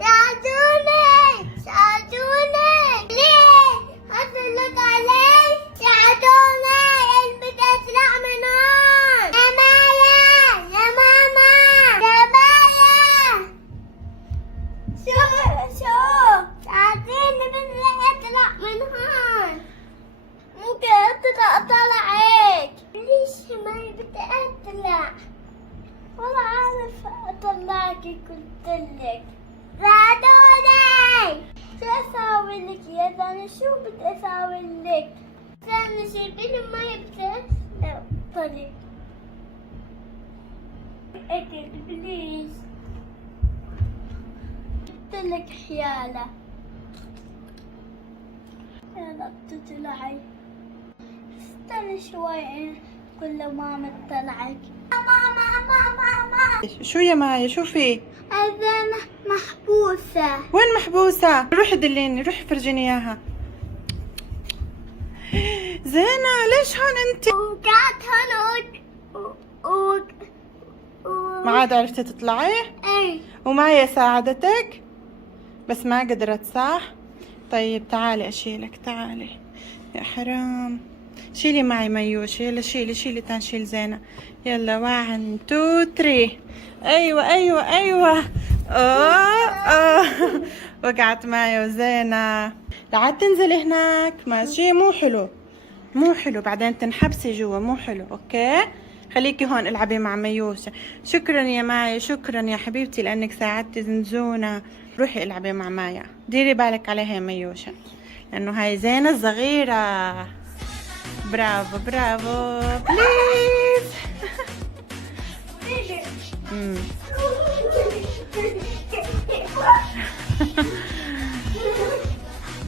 ساعدوني ساعدوني ليه أطلق علي ساعدوني البيت أطلع من هون يا مايا يا ماما يا مايا شو ساعديني بدي أطلع من هون ممكن أطلع هيك ليش ما بدي أطلع ولا عارف أطلعكي قلتلك ساعدوني شو أسوي لك يا زلمة شو بدي أسوي لك استني شايفين ما يبتس لا طريق أكيد بليز قلتلك حيالة يلا بتطلعي استني شوي كل ماما تطلعك ماما شو يا مايا شو في؟ أنا محبوسة وين محبوسة؟ روحي دليني روحي فرجيني اياها. زينة ليش هون انت؟ وقعدت هون ما عاد عرفتي تطلعي؟ اي ومايا ساعدتك؟ بس ما قدرت صح؟ طيب تعالي اشيلك تعالي يا حرام. شيلي معي ميوش يلا شيلي تنشيل زينة. يلا 1 2 3 ايوه اوه وقعت مايا وزينة. لا عاد تنزلي هناك ماشي مو حلو بعدين تنحبسي جوا مو حلو. اوكي خليكي هون العبي مع ميوشة. شكرا يا مايا شكرا يا حبيبتي لانك ساعدتي زنزونة. روحي العبي مع مايا ديري بالك عليها يا ميوشة لانه هاي زينة الصغيرة. برافو بليز